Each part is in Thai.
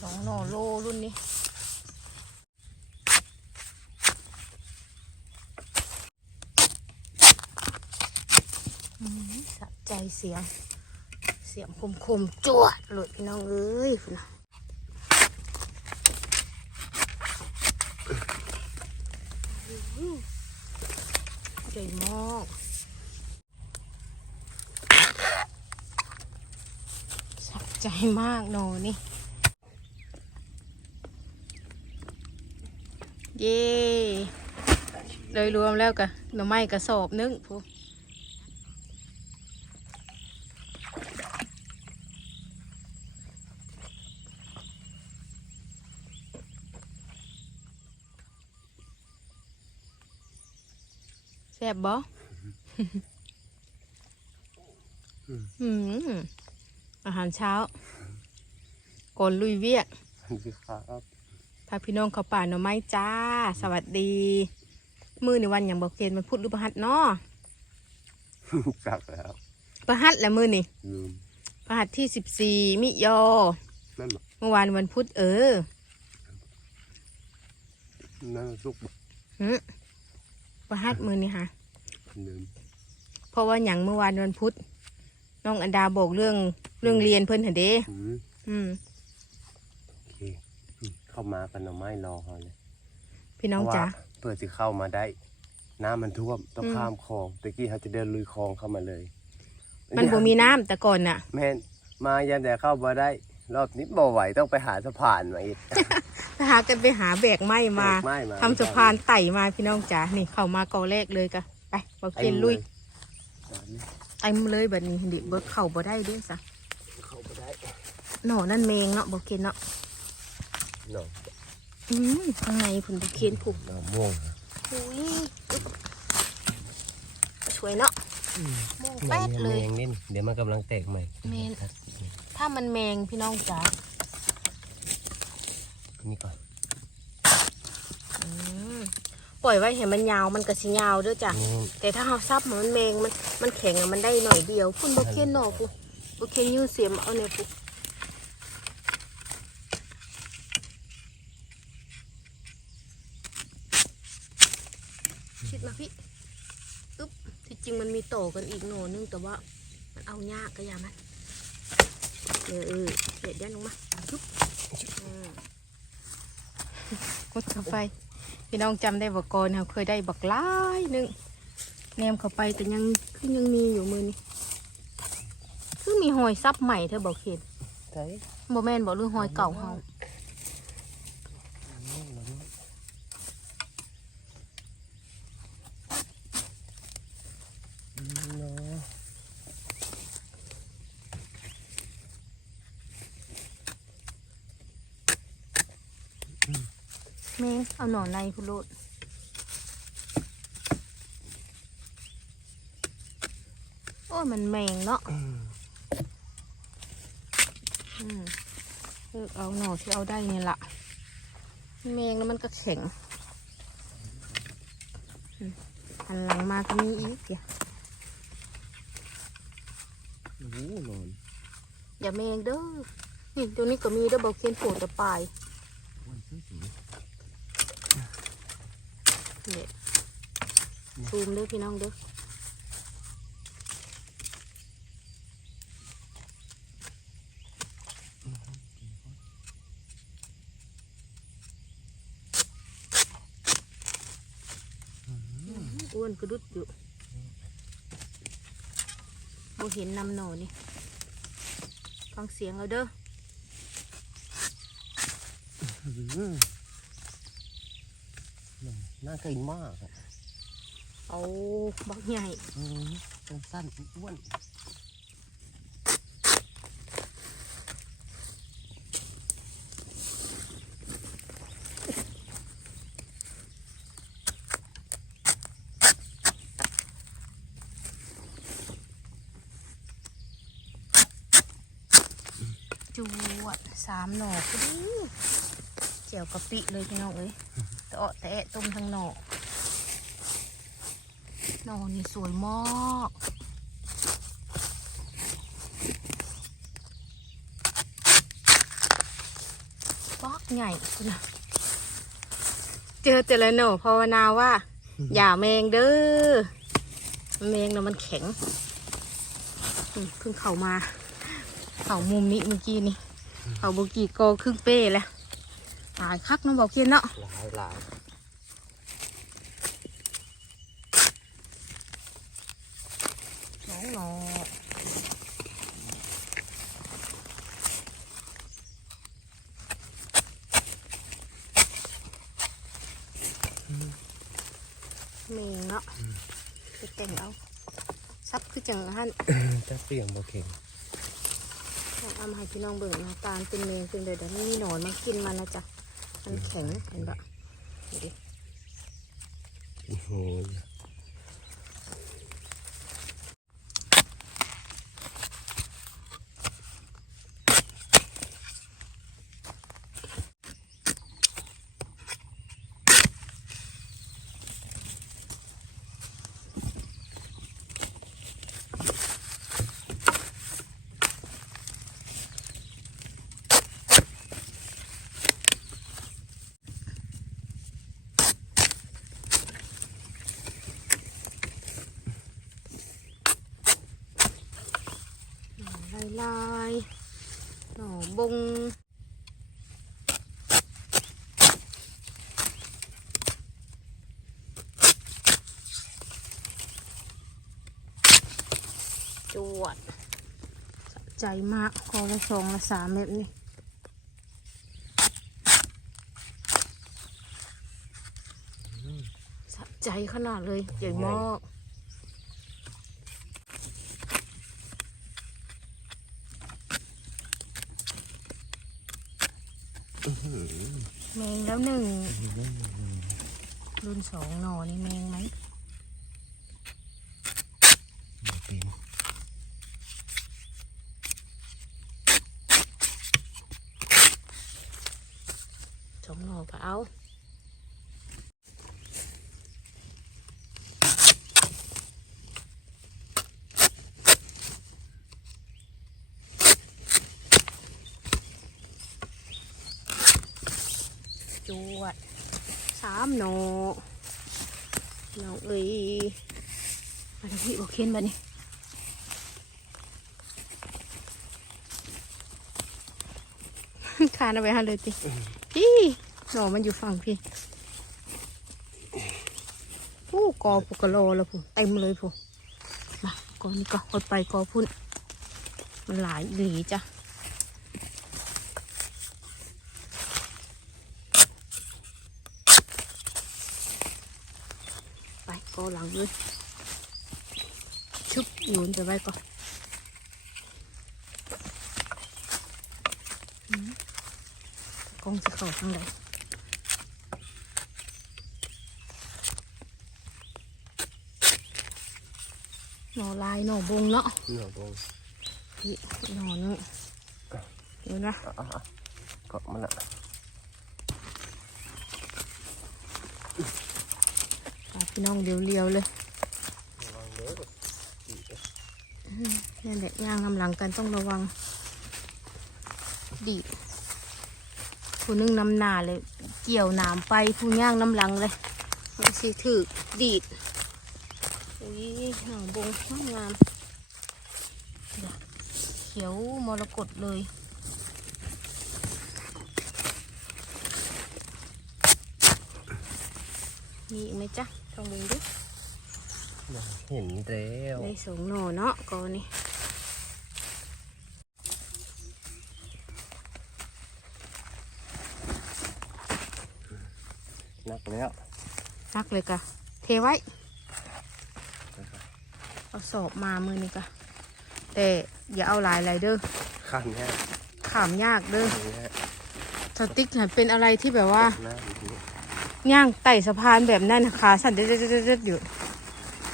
สองหน่อโลรุ่นนี้อืมสะใจเสียง เสียงคมคมๆจวดหลุดน้องเอ้ยน่ะอื้อใหญ่มากสะใจ มากโนนี่ เย่โดยรวมแล้วกะหน่อไม้กระสอบนึงพูแซ่บบ่อืม อาหารเช้าก่อนลุยเวียกครับพาพี่น้องเข้าป่าหน่อไม้จ้า สวัสดี มือในวันอย่างบอกเกณฑ์มันพูดหรือประหัดเนาะจับแล้วประหัดแหละมือนี่ลืมประหัดที่สิบสี่มิยอ นั่นหรอเมื่อวานวันพุธเออนั่นสุกหึประหัดมือนี่ฮะลืมเพราะว่าอย่างเมื่อวานวันพุธ น้องอันดาบอกเรื่องเรื่องเรียนเพิ่นหันเด้อืมอืม โอเคอืมเข้ามากันหน่อไม้รอเขาเลยพี่น้องจ๋า เพระว่เพื่อจะเข้ามาได้ น้ำมันท่วมต้องอืม ข้ามคลองตะกี้เขาจะเดินลุยคลองเข้ามาเลยมันบ่มีน้ำแต่ก่อนน่ะ แม่นมายันแต่เข้ามาได้ รอบนี้บ่ไหวต้องไปหาสะพานมาอีก ถ้าหากันไปหาแบกไม้มาแบกไม้มา ทำสะพานไต่มาพี่น้องจ๋านี่เข้ามากอแรกเลยกะไปบอกไอ้เกนลุย ตอนนี้ เต็มเลยแบบนี้ดิเบิกเข่าบ่ได้เด้วยซะเข้ามาได้หน่อนั่นเมงเนาะบอกเกนเนาะหน่ออืมข้างในผุนบอกเคนผูกหน่อม่วงอุ้ยสวยเนาะม่วงแป๊ดเลยแมงนี่เดี๋ยวมันกำลังแตกใหม่แมงถ้ามันแมงพี่น้องจ๋านี่ก่อนอืมปล่อยไว้เห็นมันยาวมันก็สิยาวเด้อจ้ะ นี่แต่ถ้าเราซับมันแมงมัน มันแข็งอะมันได้หน่อยเดียวคุณบอกเคนหนอปุ๊บอกเคนยืดเสียมเอาเนี่ยปุ๊ชิดมาพี่อึ๊บที่จริงมันมีโตกันอีกหน่อนึงแต่ว่ามันเอายากก็ยามันเออเออเด็ดยันลงมาชุบกดเข้าไปพี่น้องจำได้บอกก่อนเราเคยได้บักหลายหนึงแนมเข้าไปแต่ยัง คือยังมีอยู่มือนี่คือมีหอยซับใหม่เธอบอกเห็นใช่โมแมนบอกเรื่องหอยเก่าเฮาแมงเอาหน่อในพุโรด โอ้ยมันแมงเนาะอืมเออเอาหน่อที่เอาได้เนี่ยละแมงแล้วมันก็แข็งอืมหันหลังมาก็มีอีกอย่าโอ้โหนอนอย่าแมงเด้อนี่ตัวนี้ก็มีเด้อบอกเคียนโผล่แต่ปลายวันสวยเนี่ยซูมเด้อพี่น้องเด้อ อ้วนกระดุดอยู่โบเห็นนำหน่อนี่ ฟังเสียงเอาเด้อๆอื้อน่ากินมากอะเอาบักใหญ่อืมต้องสั้นอ้วน วดสามหน่อพอดีเจียวกะปิเลยพี่น้องเอ้ยตะเอะแตะต้มทั้งหน่อหน่อนี่สวยมากใหญ่พุ่นนะเจอแต่ละโหนภาวนาว่า อย่าแมงเด้อแมงเนาะมันแข็งอืมเพิ่งเข้ามา เข้ามุมนี้เมื่อกี้นี่เข้าบุกีโกครึ่งเป้แล้วตายคักเน้องบอกเคียนเนาะหลายหลายสองหนอเมงเนาะไปแต่งเอาซับคือจังหันจะเสียงบ่เข่ง เอาให้พี่น้องเบิ่งนะตาลเป็นเมงเป็นเดี๋ยวนี้มีหนอนมากินมันนะจ๊ะมันแข็งเห็นปะดูดิโอ้โห ลายลายๆหน่อบงจวดสะใจมากคอละสองละสามเม็ดนี่สะใจขนาดเลยใหญ่มาก แมงแล้วหนึ่งรุ่นสองหนอนี่แมงไหมเป็นสองหนอก็เอา จวดสามหนอน้องเอ้ยมาทางพี่บอกเข็นบัดนี้คานเอาไปหันเลยติพี่หนอมันอยู่ฝั่งพี่ผู้กอปุกกะโลแล้วผู้เต็มเลยผู้มากอนี่ก็หดไปกอพุ่นมันหลายหลีจ้ะ กอหลังเลยชุบโยนจะไว้ก่อนอืมกองจะเข้าทางไหนหน่อลายหน่อบงเนาะเนื้อบ่พี่หน่อนึงเห็นปะอะอะเกาะมันละ ฝากพี่ น้องเรียวๆเลยวเด้อนั่นแหละย่างกำลังกันต้องระวัง ดีผู้นึ่งน้ำหนาเลย เกี่ยวหนามไปผู้ย่างน้ำหลังเลยมันสิถือดีดอุ้ยหางบงงามเดี๋ยวเขียวมรกตเลยมีอีกไหมจ๊ะ ลองดูดิเห็นแล้วได้สองหน่อเนาะก่อนนี่นักแล้วนักเลยกะเทไว้ เอาสอบมามือนี่กะแต่อย่าเอาหลายหลายๆเด้อขันแค่ขามยากเด้อนี้ฮะสติ๊กน่ะเป็นอะไรที่แบบว่าหน้าอ ย่างไต่สะพานแบบนั้นนะขาสั่นเด็ดๆๆอยู่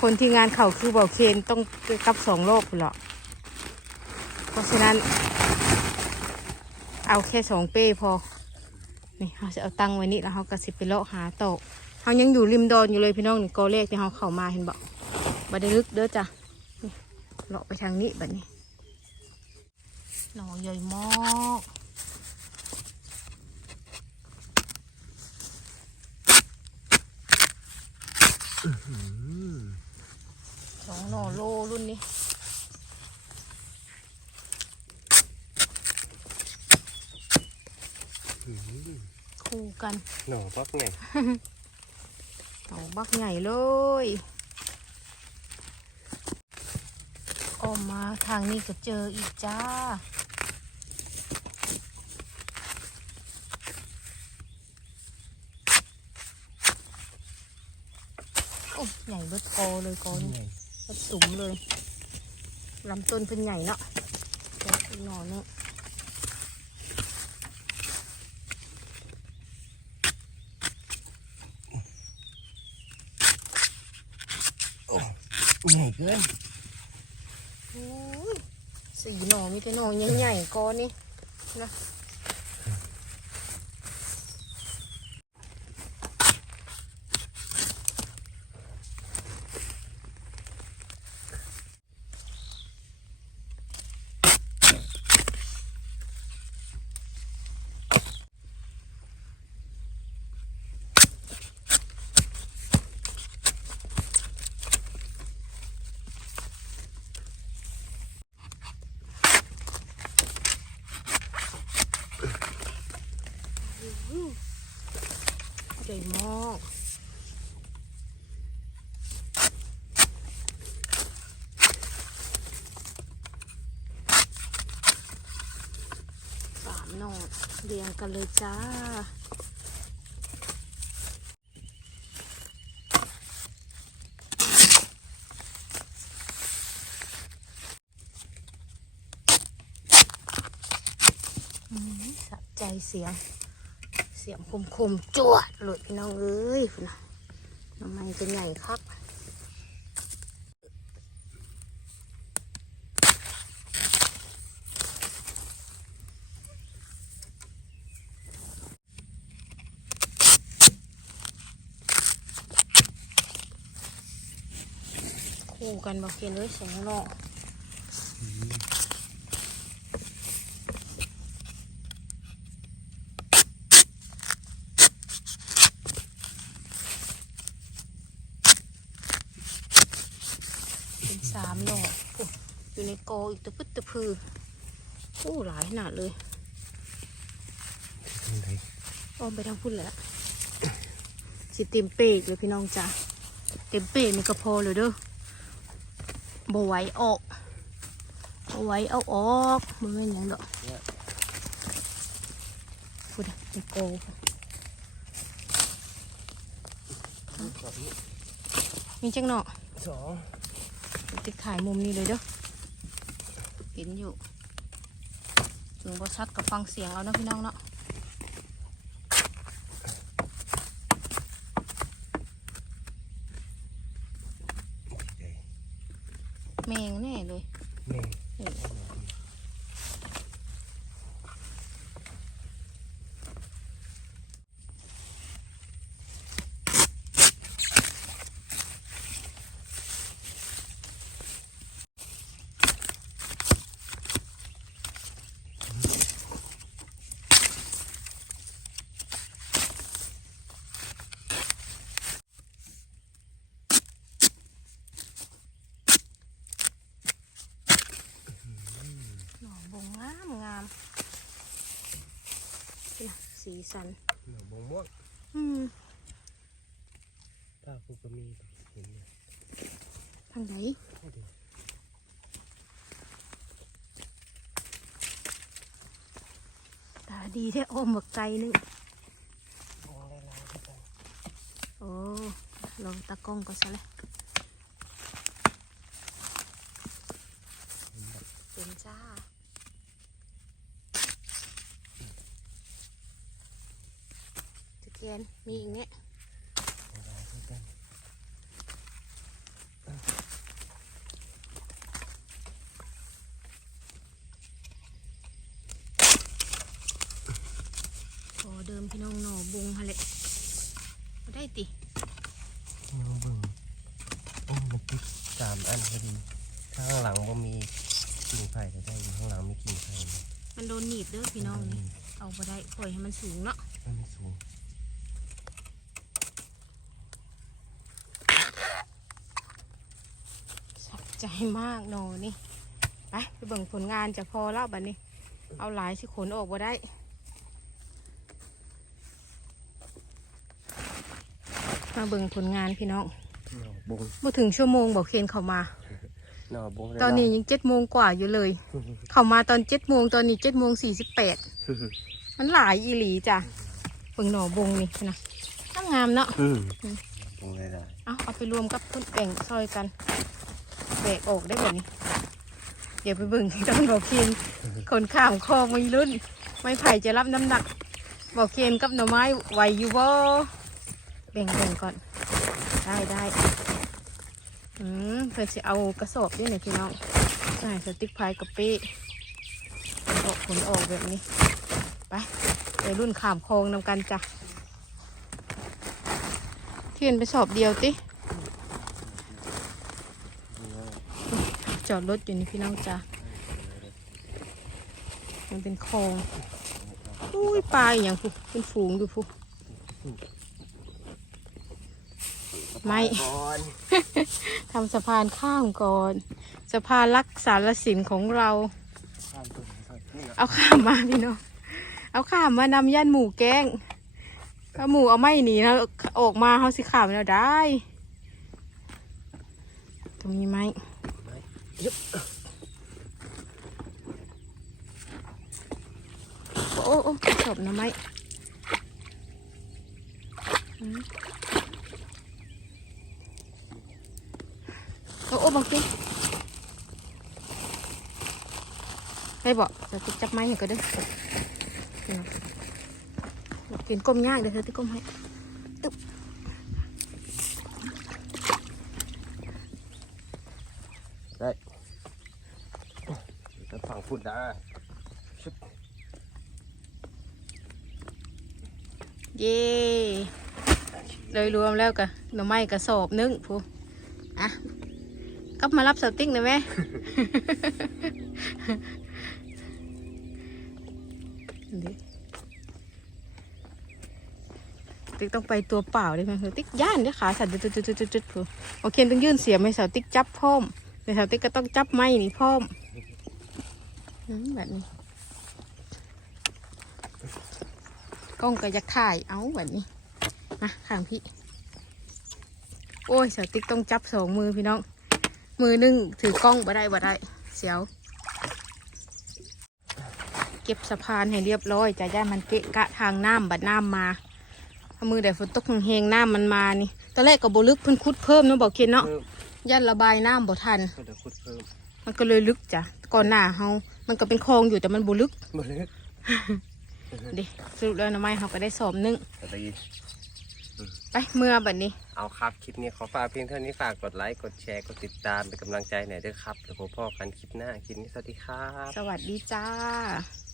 คนที่งานเข่าคือเบาเคนต้องกับสองโลกหรอกเพราะฉะนั้น เอาแค่สองเป้พอ นี่เขาจะเอาตังไว้นี่แล้วเขาก็สิไปเลาะหาโตะเขายังอยู่ริมดอนอยู่เลยพี่น้องนี่กอเลขที่เขาเข้ามาเห็นบอกบัไดลึกเด้อจ้ะนี่เลาะไปทางนี้แบบนี้หน่อใหญ่มาก สองหน่อโลรุ่นนี้คู่กัน หน่อปักไงเอาบักใหญ่เลยออกมาทางนี้ก็เจออีกจ้า ใหญ่เบิดกอเลยกอนี่ผสมเลยลำต้นเป็นใหญ่เนาะแต่อีกหน่อนึงใหญ่เกินโอ้ยสี่หน่อมีแต่หน่อใหญ่ๆก้อนนี่นะ ใหญ่มากสามหน่อเรียงกันเลยจ้าอืมสะใจเสียง สียงคมคมๆจวดหลุดน้องเอ้ยนะทำไมจะใหญ่ครับคู่กันบอกเขียนเลยเสองน่อเป็นสามหน่อโอ้อยู่ในกอ อีกตะพึดตะพือโอ้หลายขนาดเลยทางไหนอ้อมไปทางพุ่นแหล้วสิเต็มเป๊กเลยพี่น้องจ้ะเต็มเป๊กนี่ก็พอเลยเด้อบ่ไหวออกบ่ไหวเอาออกมันไม่นหยังดอกพูดอะในโกมีจังเนาะสองติดถ่ายมุมนี้เลยเด้อเห็ นอยู่ ถึงบ่ชัดกับฟังเสียงเอาเนาะพี่น้องเนาะใหญ่แมงแน่เลยแม่เออหน่อบง งามงามนี่นะสีสันหน่อบงม่วงอืมถ้าพวกก็มีเห็นเนี่ยทางไหนให้ดูตาดีแท้อ้อมบักไกลนึงมองลายๆที่กันโอ้ลองตากล้องก็ซะเลยเป็นจ้า ตะเกียนมีอีกเนี่ยลายๆที่กันขอเดิมพี่น้องหน่อบงฮะเลยบ่ได้ติมองเบิ่งโอ้มันติดสามอันพอดี ข้างหลังบ่มีกิ่งไผ่แต่ได้อยู่ข้างหลังมีกิ่งไผ่นะมันโดนหนีบเด้อพี่น้องนี่เอาไปได้ปล่อยให้มันสูงเนาะมันสูง ใจมากโนนี่ ไปไปเบิ่งผลงานจะพอแล้วบัดนี้ เอาหลายสิขนออกบ่ได้มาเบิ่งผลงานพี่น้องหน่อบงบ่ถึงชั่วโมงบอกเคนเข้ามา หน่อบงตอนนี้ยังเจ็ดโมงกว่าอยู่เลย เข้ามาตอนเจ็ดโมงตอนนี้เจ็ดโมงสี่สิบแปดมันหลายอีหลีจ้ะเบิ่งหน่อบงนี่นะงามงามๆเนาะ อืมบงเลยได้เอาเอาไปรวมกับพุ่นแบ่งซอยกัน แบกออกได้แบบนี้ เดี๋ยวไปเบิ่งที่ต้นบอกเคนคนข้ามคอกมีรุ่น ไม่ไผ่จะรับน้ำหนัก บอกเคนกับหน่อไม้ไหวอยู่บ่แบ่งแบ่งก่อน ได้ได้อืมเพื่อจะเอากระสอบด้วยเนี่ยพี่น้องใส่สติ๊กพายกับเป้ออกผลออกแบบนี้ ไปไปรุ่นขามคลองนำกันจ้ะเทียนไปสอบเดียวติ จอดรถอยู่นี่พี่น้องจ้ะมันเป็นคลองอุ้ยปลาอหย่างผู้เป็นฝูงอยู่ผู้ไม่ก่อนทำสะพานข้ามก่อน สะพานรักษาลสินของเราข้ามตัวข้ามนี่นะเอาข้ามมาพี่น้องเอาข้ามมานำย่านหมูแกงถ้าหมูเอาไม่หนีนะออกมาเขาสิขามแล้วได้ ตรงนี้ไหม ยึบโอ้โอ้จบนะไหมอืมโอ้โอ้บอกสิได้บอกจะติดจับไม้ให้ก็ได้นี่นะกินก้มย่างเดี๋ยวเธอที่ก้มให้ ไดุ้่นได้เย่โดยรวมแล้วกะหน่อไม้กระสอบนึงพูอะกลับมารับสติ๊กหน่อยไหมติ๊กต้องไปตัวเปล่าเลยไหมติ๊กย่านเดี๋ยขาสั่นจุดจุดจุดจุดจุดพูโอเคต้องยื่นเสียมให้สาวติ๊กจับพร้อมแต่สาวติ๊กก็ต้องจับไม้นี่พร้อม แบบนี้กล้องก็อยากถ่ายเอาแบบนี้มาข้างพี่ โอ้ยสาวติ๊กต้องจับสองมือพี่น้อง มือหนึงถือกล้องบ่ได้บ่ได้ เสียว เก็บสะพานให้เรียบร้อยจะย่ามันเกะกะทางน้ำบัดน้ำมาถ้ามือแดดฝนตกแหงๆน้ำมันมานี่ตอนแรกก็บลึกเพิ่นคุดเพิ่มเนาะบอกเคนเนาะเพิ่มย่านระบายน้ำบ่ทันก็เดี๋ยวขุดเพิ่มมันก็เลยลึกจ้ะก่อนหน้าเฮา มันก็เป็นคลองอยู่แต่มันบ่ลึกหมดเลยเดิสรุปแล้วหน้ำไม้เขาก็ได้สอบหนึงแต่ตะกี้ไปเมื่อบัดนี้ เอาครับ คลิปนี้ขอฝากเพียงเท่านี้ฝากกดไลค์กดแชร์กดติดตามเป็นกำลังใจหน่อยด้วยครับแล้วพบกันคลิปหน้าคลิปนี้สวัสดีครับ สวัสดีจ้าส